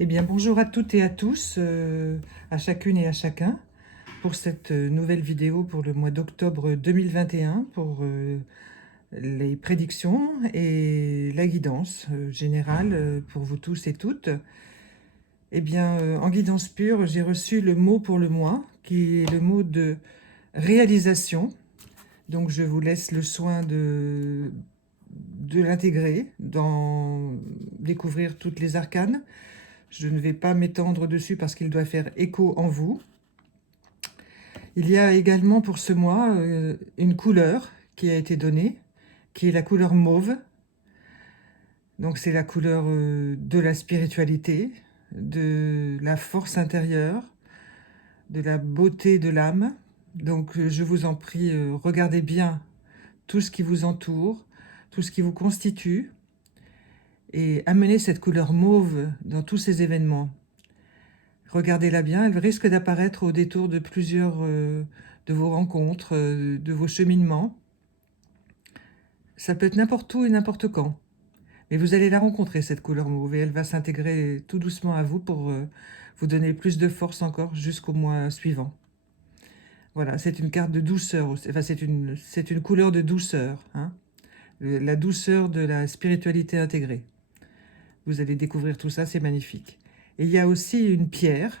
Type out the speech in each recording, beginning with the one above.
Eh bien, bonjour à toutes et à tous, à chacune et à chacun, pour cette nouvelle vidéo pour le mois d'octobre 2021, pour les prédictions et la guidance générale pour vous tous et toutes. Eh bien, en guidance pure, j'ai reçu le mot pour le mois, qui est le mot de réalisation. Donc, je vous laisse le soin de l'intégrer, d'en découvrir toutes les arcanes. Je ne vais pas m'étendre dessus parce qu'il doit faire écho en vous. Il y a également pour ce mois une couleur qui a été donnée, qui est la couleur mauve. Donc c'est la couleur de la spiritualité, de la force intérieure, de la beauté de l'âme. Donc je vous en prie, regardez bien tout ce qui vous entoure, tout ce qui vous constitue, et amenez cette couleur mauve dans tous ces événements. Regardez-la bien, elle risque d'apparaître au détour de plusieurs de vos rencontres, de vos cheminements. Ça peut être n'importe où et n'importe quand. Mais vous allez la rencontrer, cette couleur mauve, et elle va s'intégrer tout doucement à vous pour vous donner plus de force encore jusqu'au mois suivant. Voilà, c'est une carte de douceur, enfin c'est une couleur de douceur, hein, la douceur de la spiritualité intégrée. Vous allez découvrir tout ça, c'est magnifique. Et il y a aussi une pierre.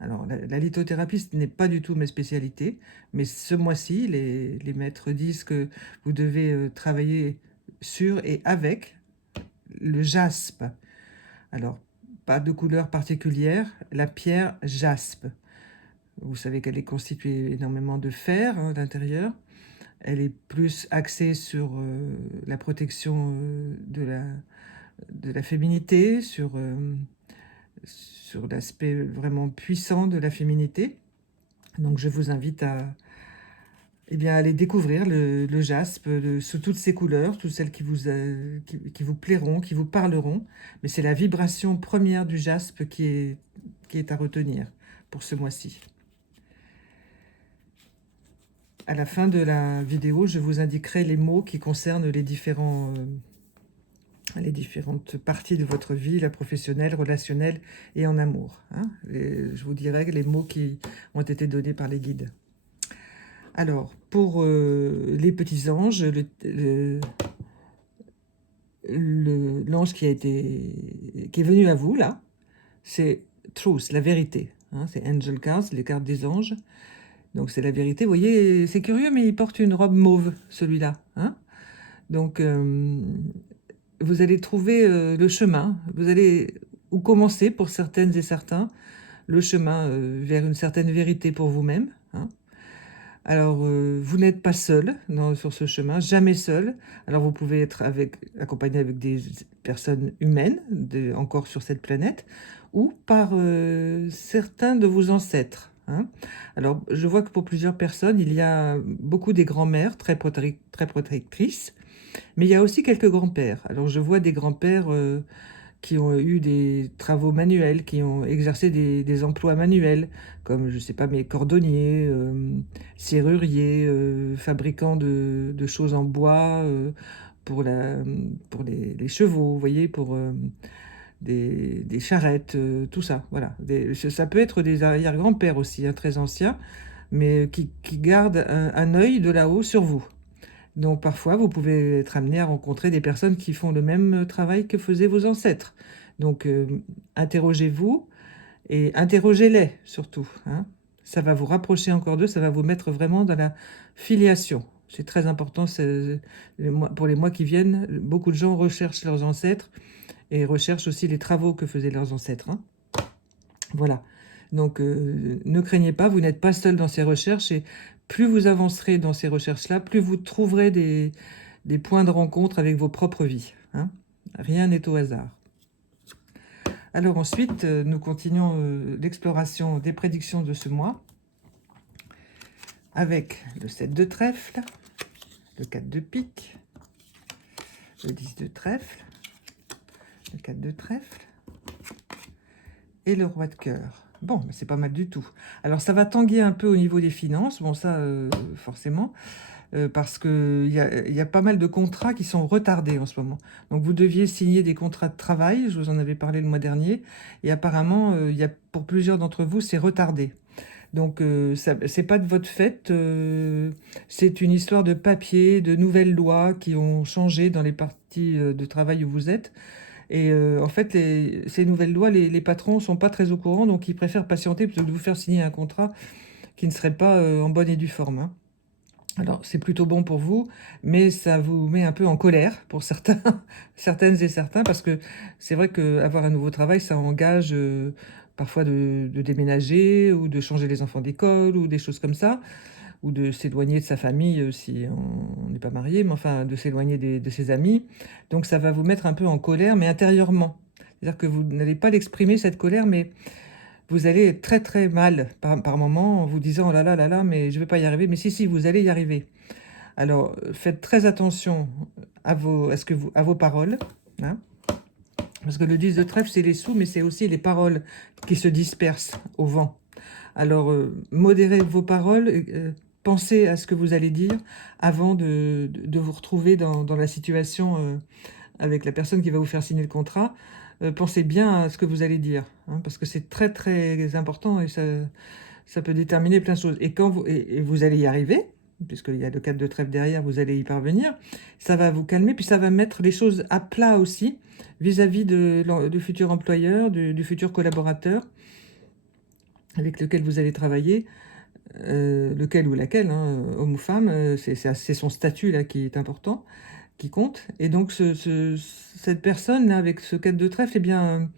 Alors, la lithothérapie, ce n'est pas du tout ma spécialité, mais ce mois-ci, les maîtres disent que vous devez travailler sur et avec le jaspe. Alors, pas de couleur particulière, la pierre jaspe. Vous savez qu'elle est constituée énormément de fer à l'intérieur. Elle est plus axée sur la protection de la féminité, sur l'aspect vraiment puissant de la féminité. Donc je vous invite à, eh bien, aller découvrir le jaspe sous toutes ses couleurs, toutes celles qui vous plairont, qui vous parleront. Mais c'est la vibration première du jaspe qui est à retenir pour ce mois-ci. À la fin de la vidéo, je vous indiquerai les mots qui concernent les différentes parties de votre vie, la professionnelle, relationnelle et en amour, hein. Je vous dirai les mots qui ont été donnés par les guides. Alors, pour les petits anges, l'ange qui est venu à vous, là, c'est Truth, la vérité, hein, c'est Angel Cards, les cartes des anges. Donc, c'est la vérité. Vous voyez, c'est curieux, mais il porte une robe mauve, celui-là, hein. Donc, vous allez trouver le chemin. Vous allez, ou commencer, pour certaines et certains, le chemin vers une certaine vérité pour vous-même, hein. Alors, vous n'êtes pas seul sur ce chemin, jamais seul. Alors, vous pouvez être accompagné avec des personnes humaines, encore sur cette planète, ou par certains de vos ancêtres, hein. Alors, je vois que pour plusieurs personnes, il y a beaucoup des grands-mères très protectrices, mais il y a aussi quelques grands-pères. Alors, je vois des grands-pères qui ont eu des travaux manuels, qui ont exercé des emplois manuels, comme, je ne sais pas, mais cordonniers, serruriers, fabricants de choses en bois, pour les chevaux, vous voyez, pour des charrettes, tout ça, voilà. Ça peut être des arrière-grands-pères aussi, hein, très anciens, mais qui gardent un œil de là-haut sur vous. Donc parfois, vous pouvez être amené à rencontrer des personnes qui font le même travail que faisaient vos ancêtres. Donc interrogez-vous et interrogez-les surtout, hein. Ça va vous rapprocher encore d'eux, ça va vous mettre vraiment dans la filiation. C'est très important, pour les mois qui viennent, beaucoup de gens recherchent leurs ancêtres et recherchent aussi les travaux que faisaient leurs ancêtres, hein. Voilà. Donc, ne craignez pas, vous n'êtes pas seul dans ces recherches, et plus vous avancerez dans ces recherches-là, plus vous trouverez des points de rencontre avec vos propres vies, hein. Rien n'est au hasard. Alors ensuite, nous continuons l'exploration des prédictions de ce mois avec le 7 de trèfle, le 4 de pique, le 10 de trèfle, le 4 de trèfle et le roi de cœur. Bon, c'est pas mal du tout. Alors, ça va tanguer un peu au niveau des finances, bon, ça, forcément. parce qu'il y a pas mal de contrats qui sont retardés en ce moment. Donc vous deviez signer des contrats de travail, je vous en avais parlé le mois dernier, et apparemment, pour plusieurs d'entre vous, c'est retardé. Donc c'est pas de votre fait, c'est une histoire de papier, de nouvelles lois qui ont changé dans les parties de travail où vous êtes. Et en fait, ces nouvelles lois, les patrons sont pas très au courant, donc ils préfèrent patienter plutôt que de vous faire signer un contrat qui ne serait pas en bonne et due forme, hein. Alors, c'est plutôt bon pour vous, mais ça vous met un peu en colère pour certains, certaines et certains, parce que c'est vrai qu'avoir un nouveau travail, ça engage parfois de déménager ou de changer les enfants d'école ou des choses comme ça, ou de s'éloigner de sa famille si on n'est pas marié, mais enfin de s'éloigner de ses amis. Donc ça va vous mettre un peu en colère, mais intérieurement. C'est-à-dire que vous n'allez pas l'exprimer, cette colère, mais vous allez être très très mal par moment en vous disant oh là là, mais je vais pas y arriver. Mais si, vous allez y arriver. Alors faites très attention à vos paroles, hein, parce que le 10 de trèfle, c'est les sous, mais c'est aussi les paroles qui se dispersent au vent. Alors modérez vos paroles, pensez à ce que vous allez dire avant de vous retrouver dans la situation avec la personne qui va vous faire signer le contrat. Pensez bien à ce que vous allez dire, hein, parce que c'est très très important et ça peut déterminer plein de choses. Et et vous allez y arriver, puisqu'il y a le 4 de trèfle derrière, vous allez y parvenir. Ça va vous calmer, puis ça va mettre les choses à plat aussi vis-à-vis du futur employeur, du futur collaborateur avec lequel vous allez travailler, lequel ou laquelle, hein, homme ou femme, c'est son statut là qui est important, qui compte. Et donc cette personne-là, avec ce 4 de trèfle, eh bien,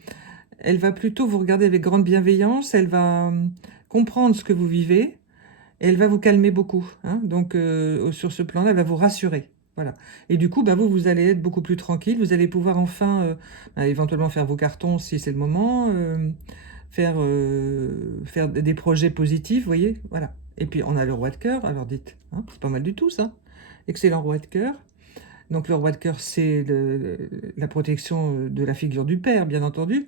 elle va plutôt vous regarder avec grande bienveillance, elle va comprendre ce que vous vivez, et elle va vous calmer beaucoup, hein. Donc sur ce plan-là, elle va vous rassurer. Voilà. Et du coup, bah, vous allez être beaucoup plus tranquille, vous allez pouvoir enfin éventuellement faire vos cartons si c'est le moment, faire des projets positifs, vous voyez, voilà. Et puis on a le roi de cœur, alors dites, hein, c'est pas mal du tout ça. Excellent roi de cœur. Donc le roi de cœur, c'est la protection de la figure du père, bien entendu,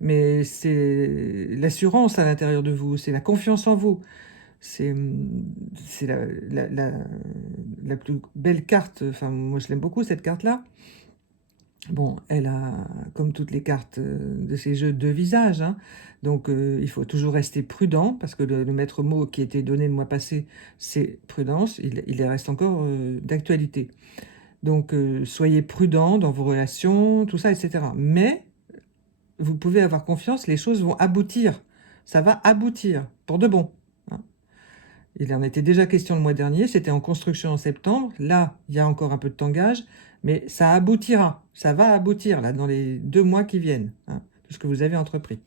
mais c'est l'assurance à l'intérieur de vous, c'est la confiance en vous. C'est la plus belle carte, enfin moi je l'aime beaucoup cette carte-là. Bon, elle a, comme toutes les cartes de ces jeux, deux visages, hein. Donc il faut toujours rester prudent, parce que le maître mot qui était donné le mois passé, c'est prudence, il reste encore d'actualité. Donc soyez prudent dans vos relations, tout ça, etc. Mais vous pouvez avoir confiance, les choses vont aboutir. Ça va aboutir, pour de bon, hein. Il en était déjà question le mois dernier, c'était en construction en septembre. Là, il y a encore un peu de tangage, mais ça aboutira. Ça va aboutir, là, dans les 2 mois qui viennent, hein, tout ce que vous avez entrepris.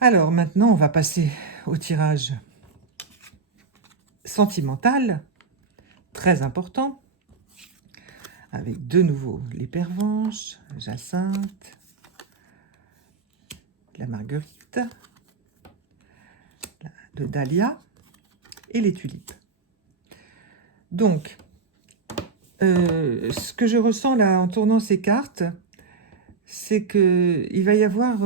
Alors, maintenant, on va passer au tirage sentimental, très important, avec de nouveau les pervenches, Jacinthe, la marguerite, le dahlia et les tulipes. Donc, ce que je ressens là en tournant ces cartes, c'est qu'il va y avoir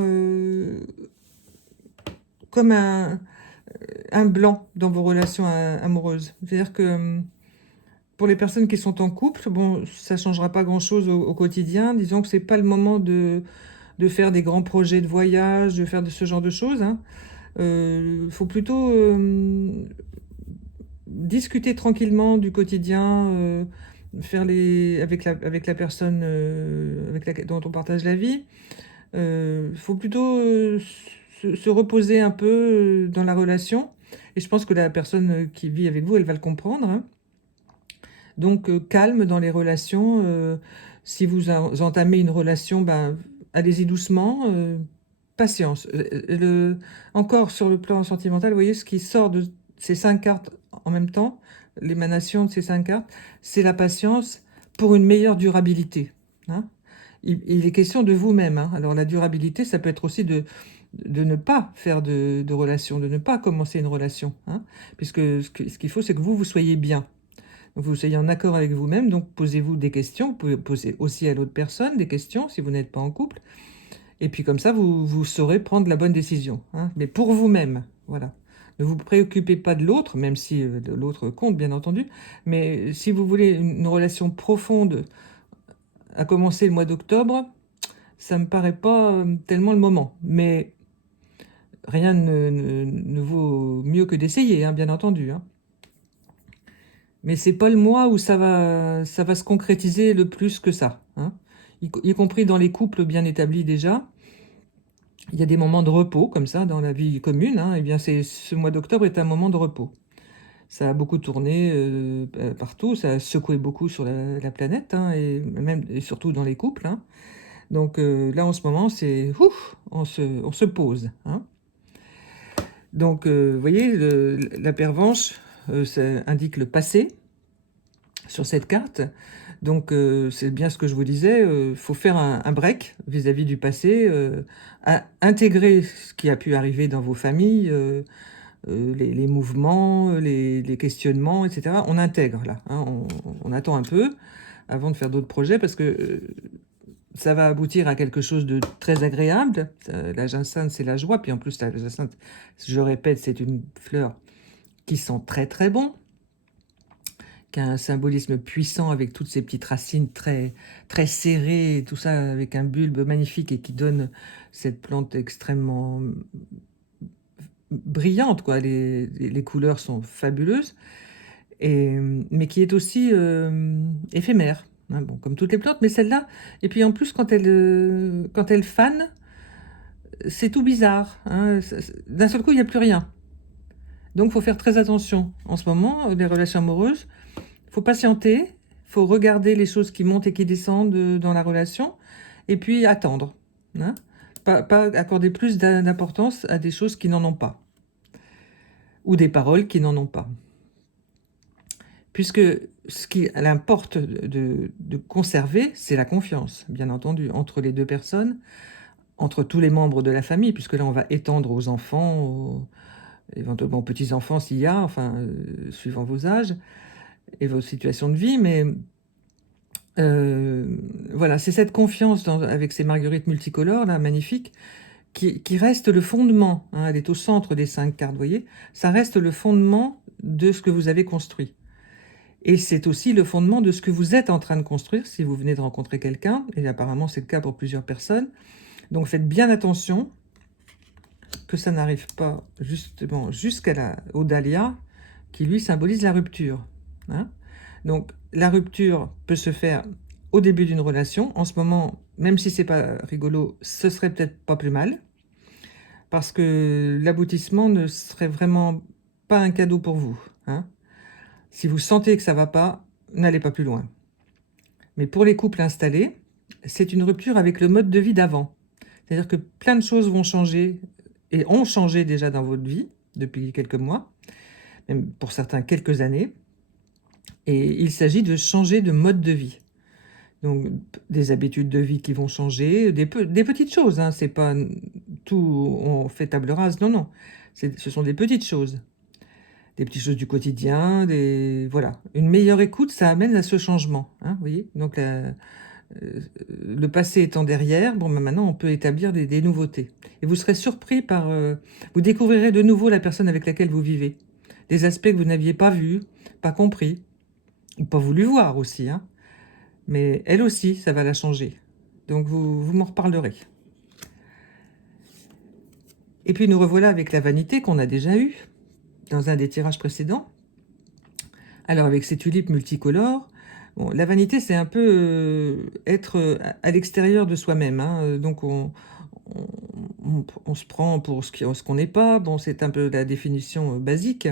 comme un blanc dans vos relations amoureuses. C'est-à-dire que pour les personnes qui sont en couple, bon, ça ne changera pas grand-chose au quotidien. Disons que ce n'est pas le moment de faire des grands projets de voyage, de faire de ce genre de choses, hein. Faut plutôt discuter tranquillement du quotidien, faire avec la personne dont on partage la vie. Faut plutôt se reposer un peu dans la relation. Et je pense que la personne qui vit avec vous, elle va le comprendre, hein. Donc calme dans les relations. Si vous entamez une relation, ben, allez-y doucement. Patience. Encore sur le plan sentimental, vous voyez, ce qui sort de ces 5 cartes en même temps, l'émanation de ces 5 cartes, c'est la patience pour une meilleure durabilité, hein. Il est question de vous-même, hein. Alors la durabilité, ça peut être aussi de ne pas faire de relation, de ne pas commencer une relation, hein, puisque ce qu'il faut, c'est que vous soyez bien. Donc vous soyez en accord avec vous-même, donc posez-vous des questions, vous pouvez poser aussi à l'autre personne des questions si vous n'êtes pas en couple. Et puis comme ça, vous saurez prendre la bonne décision, hein, mais pour vous-même, voilà. Ne vous préoccupez pas de l'autre, même si de l'autre compte, bien entendu, mais si vous voulez une relation profonde à commencer le mois d'octobre, ça me paraît pas tellement le moment. Mais rien ne vaut mieux que d'essayer, hein, bien entendu, hein. Mais c'est pas le mois où ça va se concrétiser le plus que ça, hein. Y compris dans les couples bien établis déjà. Il y a des moments de repos, comme ça, dans la vie commune, hein. Eh bien, ce mois d'octobre est un moment de repos. Ça a beaucoup tourné partout, ça a secoué beaucoup sur la planète, hein, et surtout dans les couples, hein. Donc là, en ce moment, c'est ouf, on se pose, hein. Donc, vous voyez, la pervenche, ça indique le passé sur cette carte. Donc, c'est bien ce que je vous disais, faut faire un break vis-à-vis du passé, intégrer ce qui a pu arriver dans vos familles, les mouvements, les questionnements, etc. On intègre là, hein, on attend un peu avant de faire d'autres projets parce que ça va aboutir à quelque chose de très agréable. La jacinthe, c'est la joie. Puis en plus, la jacinthe, je répète, c'est une fleur qui sent très très bon, qui a un symbolisme puissant avec toutes ces petites racines très, très serrées, et tout ça avec un bulbe magnifique et qui donne cette plante extrêmement brillante, quoi. Les couleurs sont fabuleuses, mais qui est aussi éphémère, hein, bon, comme toutes les plantes, mais celle-là, et puis en plus quand elle fane, c'est tout bizarre, hein. D'un seul coup, il n'y a plus rien. Donc, il faut faire très attention. En ce moment, les relations amoureuses, il faut patienter, il faut regarder les choses qui montent et qui descendent dans la relation, et puis attendre, hein. Pas accorder plus d'importance à des choses qui n'en ont pas, ou des paroles qui n'en ont pas. Puisque ce qu'il importe de conserver, c'est la confiance, bien entendu, entre les deux personnes, entre tous les membres de la famille, puisque là, on va étendre aux enfants, éventuellement aux petits-enfants s'il y a, enfin, suivant vos âges et vos situations de vie, mais voilà, c'est cette confiance avec ces marguerites multicolores, là, magnifiques, qui reste le fondement, hein, elle est au centre des 5 cartes, vous voyez, ça reste le fondement de ce que vous avez construit. Et c'est aussi le fondement de ce que vous êtes en train de construire si vous venez de rencontrer quelqu'un, et apparemment c'est le cas pour plusieurs personnes. Donc faites bien attention que ça n'arrive pas justement au dahlia, qui lui symbolise la rupture, hein. Donc la rupture peut se faire au début d'une relation. En ce moment, même si c'est pas rigolo, ce serait peut-être pas plus mal, parce que l'aboutissement ne serait vraiment pas un cadeau pour vous, hein. Si vous sentez que ça va pas, n'allez pas plus loin. Mais pour les couples installés, c'est une rupture avec le mode de vie d'avant. C'est-à-dire que plein de choses vont changer et ont changé déjà dans votre vie depuis quelques mois, même pour certains quelques années. Et il s'agit de changer de mode de vie. Donc des habitudes de vie qui vont changer, des petites choses, hein, c'est pas tout, on fait table rase, non, non. Ce sont des petites choses. Des petites choses du quotidien, voilà. Une meilleure écoute, ça amène à ce changement, hein, vous voyez. Donc le passé étant derrière, bon, ben maintenant on peut établir des nouveautés. Et vous serez surpris vous découvrirez de nouveau la personne avec laquelle vous vivez. Des aspects que vous n'aviez pas vus, pas compris, ou pas voulu voir aussi, hein. Mais elle aussi, ça va la changer. Donc vous m'en reparlerez. Et puis nous revoilà avec la vanité qu'on a déjà eue dans un des tirages précédents. Alors avec ces tulipes multicolores, bon, la vanité c'est un peu être à l'extérieur de soi-même, hein. Donc on se prend pour ce qu'on n'est pas. Bon, c'est un peu la définition basique.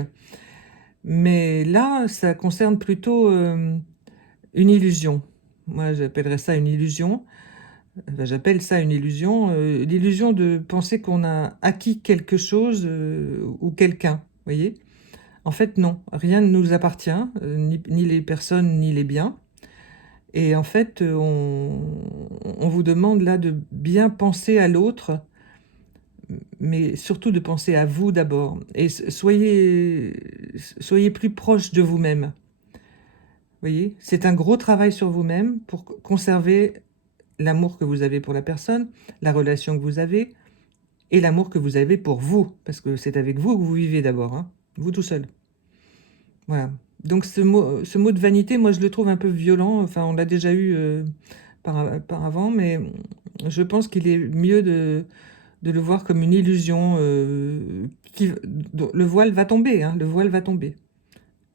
Mais là, ça concerne plutôt une illusion. Moi, j'appellerais ça une illusion. Enfin, j'appelle ça une illusion. L'illusion de penser qu'on a acquis quelque chose ou quelqu'un, vous voyez? En fait, non. Rien ne nous appartient, ni les personnes, ni les biens. Et en fait, on vous demande là de bien penser à l'autre, mais surtout de penser à vous d'abord. Et soyez plus proche de vous-même. Vous voyez, c'est un gros travail sur vous-même pour conserver l'amour que vous avez pour la personne, la relation que vous avez, et l'amour que vous avez pour vous, parce que c'est avec vous que vous vivez d'abord, hein, vous tout seul. Voilà. Donc ce mot de vanité, moi je le trouve un peu violent, enfin on l'a déjà eu par avant, mais je pense qu'il est mieux de le voir comme une illusion, le voile va tomber, hein, le voile va tomber. De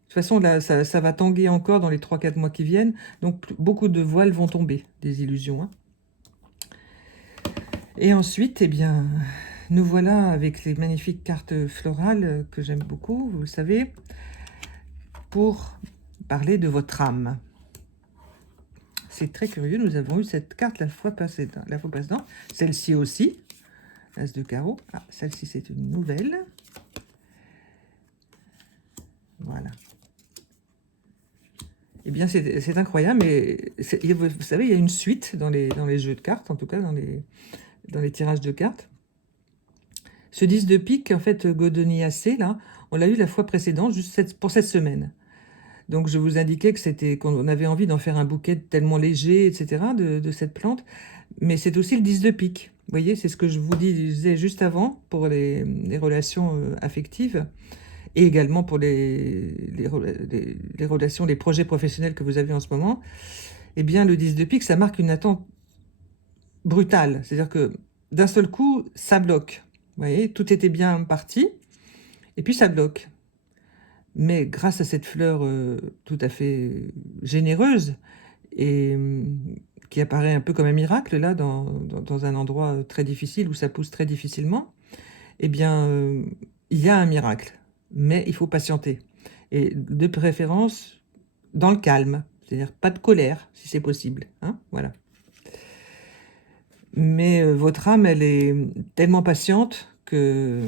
toute façon, là, ça va tanguer encore dans les 3-4 mois qui viennent, donc beaucoup de voiles vont tomber, des illusions, hein. Et ensuite, eh bien, nous voilà avec les magnifiques cartes florales que j'aime beaucoup, vous le savez, pour parler de votre âme. C'est très curieux, nous avons eu cette carte la fois précédente, celle-ci aussi, As de carreau. Ah, celle-ci c'est une nouvelle. Voilà. Eh bien, c'est incroyable, mais vous savez, il y a une suite dans les jeux de cartes, en tout cas dans les tirages de cartes. Ce 10 de pique, en fait, Godoniacé, là, on l'a eu la fois précédente, juste pour cette semaine. Donc, je vous indiquais qu'on avait envie d'en faire un bouquet tellement léger, etc., de cette plante. Mais c'est aussi le 10 de pique. Vous voyez, c'est ce que je vous disais juste avant pour les relations affectives. Et également pour les relations, les projets professionnels que vous avez en ce moment, eh bien, le 10 de pique, ça marque une attente brutale. C'est-à-dire que d'un seul coup, ça bloque. Vous voyez, tout était bien parti, et puis ça bloque. Mais grâce à cette fleur tout à fait généreuse, et qui apparaît un peu comme un miracle, là, dans un endroit très difficile, où ça pousse très difficilement, eh bien, il y a un miracle. Mais il faut patienter. Et de préférence, dans le calme. C'est-à-dire pas de colère, si c'est possible, hein, voilà. Mais votre âme, elle est tellement patiente que...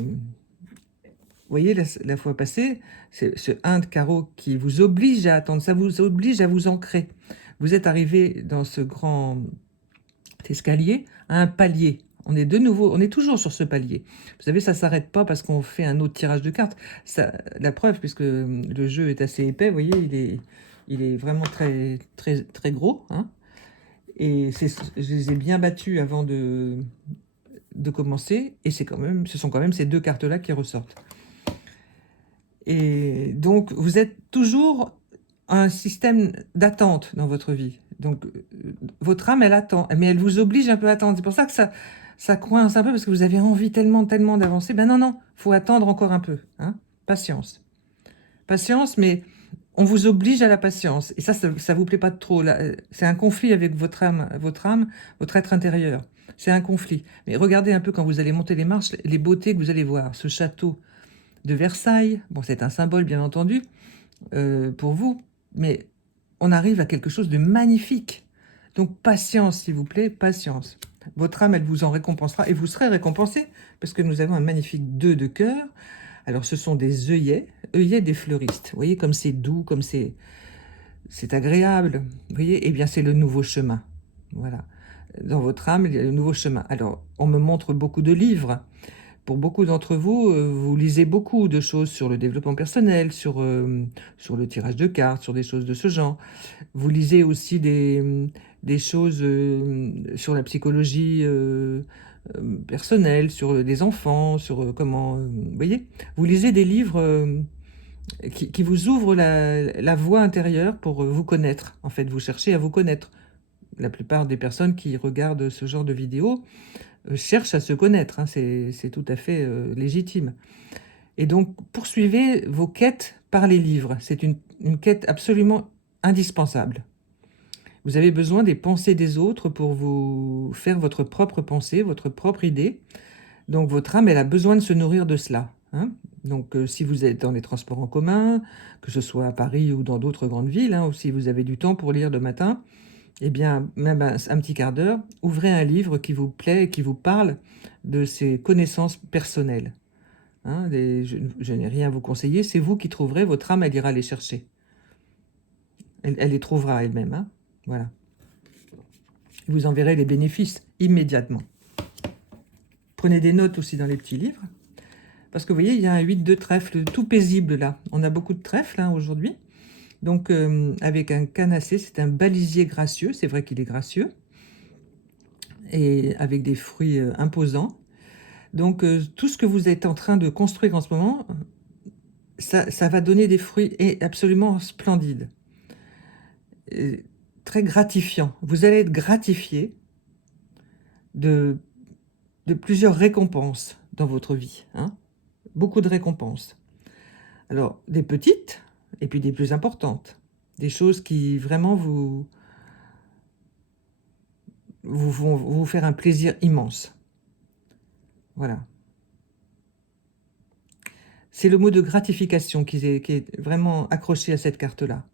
Vous voyez, la fois passée, c'est ce 1 de carreau qui vous oblige à attendre. Ça vous oblige à vous ancrer. Vous êtes arrivé dans ce grand escalier à un palier. On est de nouveau, on est toujours sur ce palier. Vous savez, ça s'arrête pas parce qu'on fait un autre tirage de cartes. Ça, la preuve, puisque le jeu est assez épais, vous voyez, il est vraiment très, très, très gros, hein. Et je les ai bien battus avant de commencer. Et ce sont quand même ces deux cartes-là qui ressortent. Et donc, vous êtes toujours un système d'attente dans votre vie. Donc, votre âme, elle attend, mais elle vous oblige un peu à attendre. C'est pour ça que ça coince un peu, parce que vous avez envie tellement d'avancer. Ben non, faut attendre encore un peu, hein. Patience. Patience, mais on vous oblige à la patience. Et ça vous plaît pas trop. C'est un conflit avec votre âme, votre être intérieur. C'est un conflit. Mais regardez un peu quand vous allez monter les marches, les beautés que vous allez voir. Ce château de Versailles, bon, c'est un symbole, bien entendu, pour vous, mais on arrive à quelque chose de magnifique. Donc, patience, s'il vous plaît, patience. Votre âme, elle vous en récompensera, et vous serez récompensé, parce que nous avons un magnifique 2 de cœur. Alors, ce sont des œillets des fleuristes. Vous voyez, comme c'est doux, comme c'est agréable. Vous voyez, eh bien, c'est le nouveau chemin. Voilà. Dans votre âme, il y a le nouveau chemin. Alors, on me montre beaucoup de livres. Pour beaucoup d'entre vous, vous lisez beaucoup de choses sur le développement personnel, sur le tirage de cartes, sur des choses de ce genre. Vous lisez aussi des choses sur la psychologie personnelle, sur les enfants, sur comment... vous voyez, vous lisez des livres qui vous ouvrent la voie intérieure pour vous connaître. En fait, vous cherchez à vous connaître. La plupart des personnes qui regardent ce genre de vidéos cherchent à se connaître, hein, c'est tout à fait légitime. Et donc, poursuivez vos quêtes par les livres. C'est une quête absolument indispensable. Vous avez besoin des pensées des autres pour vous faire votre propre pensée, votre propre idée. Donc, votre âme, elle a besoin de se nourrir de cela, hein. Donc, si vous êtes dans les transports en commun, que ce soit à Paris ou dans d'autres grandes villes, hein, ou si vous avez du temps pour lire le matin, eh bien, même un petit quart d'heure, ouvrez un livre qui vous plaît et qui vous parle de ces connaissances personnelles, hein. Je n'ai rien à vous conseiller, c'est vous qui trouverez, votre âme, elle ira les chercher. Elle les trouvera elle-même, hein. Voilà. Vous en verrez les bénéfices immédiatement. Prenez des notes aussi dans les petits livres. Parce que vous voyez, il y a un 8 de trèfle tout paisible là. On a beaucoup de trèfle hein, aujourd'hui. Donc, avec un canacé, c'est un balisier gracieux. C'est vrai qu'il est gracieux. Et avec des fruits imposants. Donc, tout ce que vous êtes en train de construire en ce moment, ça va donner des fruits absolument splendides, et très gratifiants. Vous allez être gratifié de, de plusieurs récompenses dans votre vie, hein. Beaucoup de récompenses. Alors, des petites et puis des plus importantes. Des choses qui vraiment vont vous faire un plaisir immense. Voilà. C'est le mot de gratification qui est vraiment accroché à cette carte-là.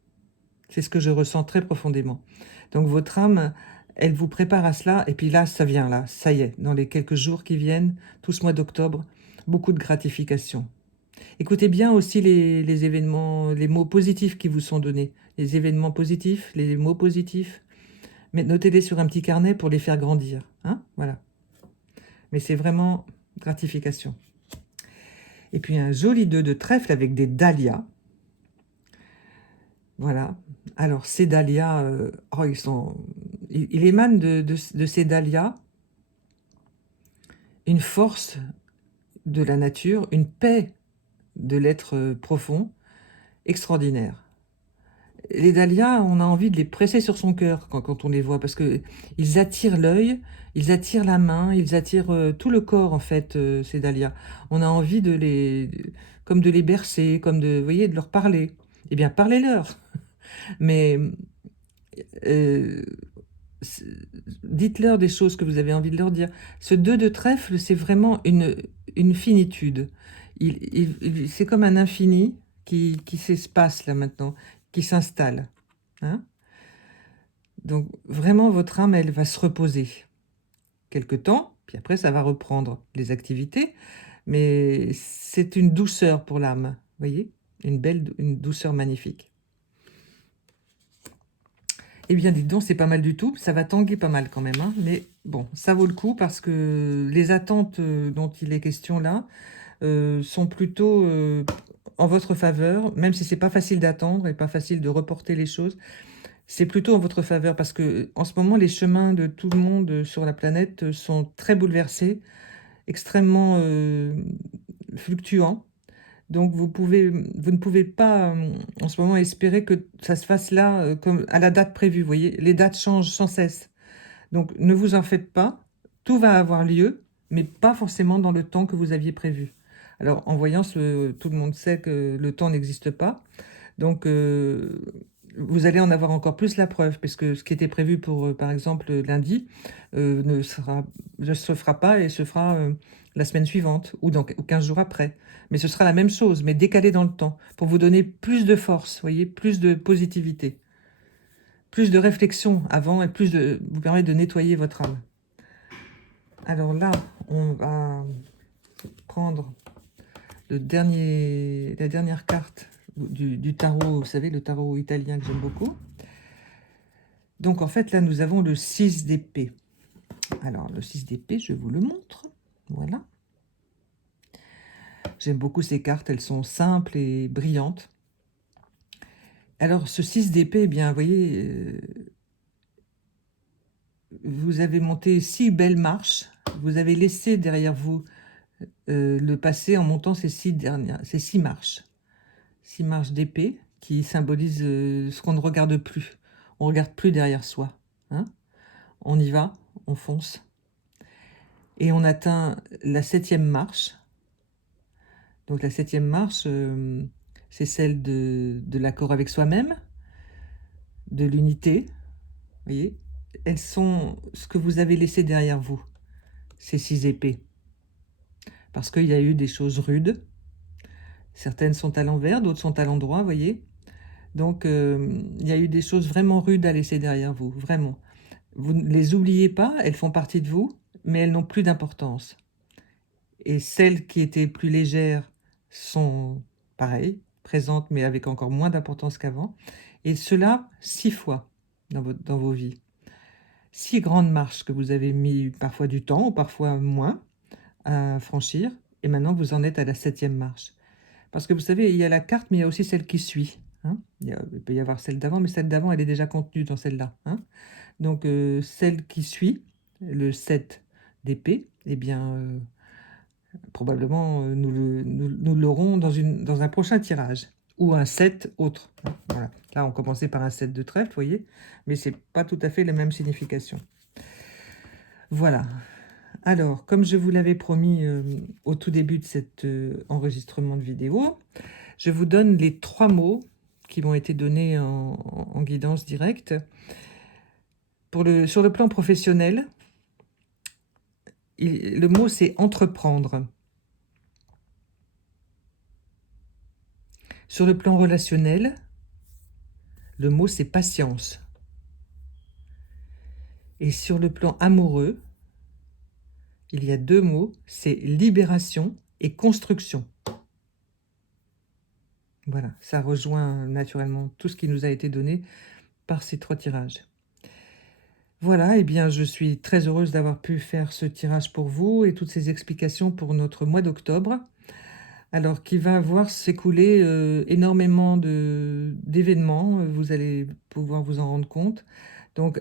C'est ce que je ressens très profondément. Donc votre âme, elle vous prépare à cela, et puis là, ça vient là, ça y est, dans les quelques jours qui viennent, tout ce mois d'octobre, beaucoup de gratification. Écoutez bien aussi les événements, les mots positifs qui vous sont donnés. Les événements positifs, les mots positifs. Mais notez-les sur un petit carnet pour les faire grandir, hein, voilà. Mais c'est vraiment gratification. Et puis un joli 2 de trèfle avec des dahlias. Voilà. Alors ces dahlias, oh, il émane de ces dahlias une force de la nature, une paix de l'être profond, extraordinaire. Les dahlias, on a envie de les presser sur son cœur quand on les voit, parce que ils attirent l'œil, ils attirent la main, ils attirent tout le corps, en fait, ces dahlias. On a envie comme de les bercer, comme vous voyez, de leur parler. Eh bien, parlez-leur. Mais euh, dites-leur des choses que vous avez envie de leur dire. Ce 2 de trèfle, c'est vraiment une finitude. C'est comme un infini qui s'espace là maintenant, qui s'installe, hein. Donc vraiment, votre âme, elle va se reposer quelque temps, puis après, ça va reprendre les activités, mais c'est une douceur pour l'âme, vous voyez, une douceur magnifique. Eh bien, dites donc, c'est pas mal du tout. Ça va tanguer pas mal quand même, hein. Mais bon, ça vaut le coup parce que les attentes dont il est question là sont plutôt en votre faveur, même si c'est pas facile d'attendre et pas facile de reporter les choses. C'est plutôt en votre faveur parce que en ce moment, les chemins de tout le monde sur la planète sont très bouleversés, extrêmement fluctuants. Donc vous ne pouvez pas en ce moment espérer que ça se fasse là comme à la date prévue. Vous voyez, les dates changent sans cesse. Donc ne vous en faites pas, tout va avoir lieu, mais pas forcément dans le temps que vous aviez prévu. Alors en voyant tout le monde sait que le temps n'existe pas. Donc vous allez en avoir encore plus la preuve, puisque ce qui était prévu pour, par exemple, lundi, ne se fera pas et se fera la semaine suivante ou 15 jours après. Mais ce sera la même chose, mais décalé dans le temps, pour vous donner plus de force, voyez, plus de positivité, plus de réflexion avant et vous permettre de nettoyer votre âme. Alors là, on va prendre la dernière carte du tarot, vous savez, le tarot italien que j'aime beaucoup. Donc en fait, là, nous avons le 6 d'épée. Alors, le 6 d'épée, je vous le montre. Voilà. J'aime beaucoup ces cartes, elles sont simples et brillantes. Alors, ce 6 d'épée, eh bien, vous voyez, vous avez monté 6 belles marches. Vous avez laissé derrière vous le passé en montant ces 6 marches. 6 marches d'épée qui symbolisent ce qu'on ne regarde plus. On ne regarde plus derrière soi, hein. On y va, on fonce. Et on atteint la 7e marche. Donc la 7e marche, c'est celle de l'accord avec soi-même, de l'unité. Vous voyez, elles sont ce que vous avez laissé derrière vous, ces 6 épées. Parce qu'il y a eu des choses rudes. Certaines sont à l'envers, d'autres sont à l'endroit, vous voyez. Donc il y a eu des choses vraiment rudes à laisser derrière vous, vraiment. Vous ne les oubliez pas, elles font partie de vous, mais elles n'ont plus d'importance. Et celles qui étaient plus légères sont pareilles, présentes, mais avec encore moins d'importance qu'avant. Et cela 6 fois dans vos vies. 6 grandes marches que vous avez mis parfois du temps, ou parfois moins, à franchir. Et maintenant, vous en êtes à la 7e marche. Parce que vous savez, il y a la carte, mais il y a aussi celle qui suit, hein. Il peut y avoir celle d'avant, mais celle d'avant, elle est déjà contenue dans celle-là, hein. Donc, celle qui suit, le 7 d'épée, eh bien, Probablement, nous l'aurons dans un prochain tirage, ou un set autre. Voilà. Là, on commençait par un set de trèfle, vous voyez, mais c'est pas tout à fait la même signification. Voilà. Alors, comme je vous l'avais promis au tout début de cet enregistrement de vidéo, je vous donne les 3 mots qui m'ont été donnés en guidance directe. Sur le plan professionnel, le mot c'est entreprendre. Sur le plan relationnel, le mot c'est patience. Et sur le plan amoureux, il y a 2 mots, c'est libération et construction. Voilà, ça rejoint naturellement tout ce qui nous a été donné par ces 3 tirages. Voilà, et bien je suis très heureuse d'avoir pu faire ce tirage pour vous et toutes ces explications pour notre mois d'octobre. Alors qui va voir s'écouler énormément d'événements, vous allez pouvoir vous en rendre compte. Donc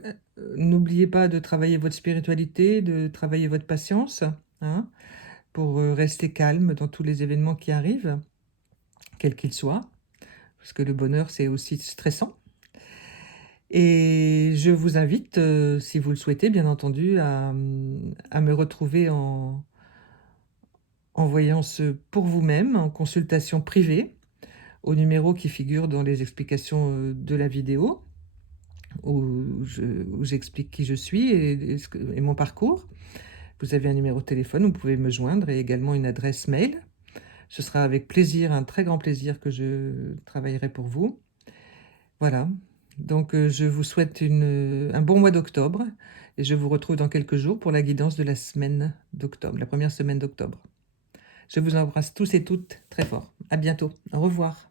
n'oubliez pas de travailler votre spiritualité, de travailler votre patience, hein, pour rester calme dans tous les événements qui arrivent, quels qu'ils soient, parce que le bonheur c'est aussi stressant. Et je vous invite, si vous le souhaitez bien entendu, à me retrouver en voyance pour vous-même, en consultation privée, au numéro qui figure dans les explications de la vidéo, où j'explique qui je suis et mon parcours. Vous avez un numéro de téléphone, vous pouvez me joindre, et également une adresse mail. Ce sera avec plaisir, un très grand plaisir, que je travaillerai pour vous. Voilà, donc je vous souhaite un bon mois d'octobre, et je vous retrouve dans quelques jours pour la guidance de la semaine d'octobre, la première semaine d'octobre. Je vous embrasse tous et toutes très fort. À bientôt. Au revoir.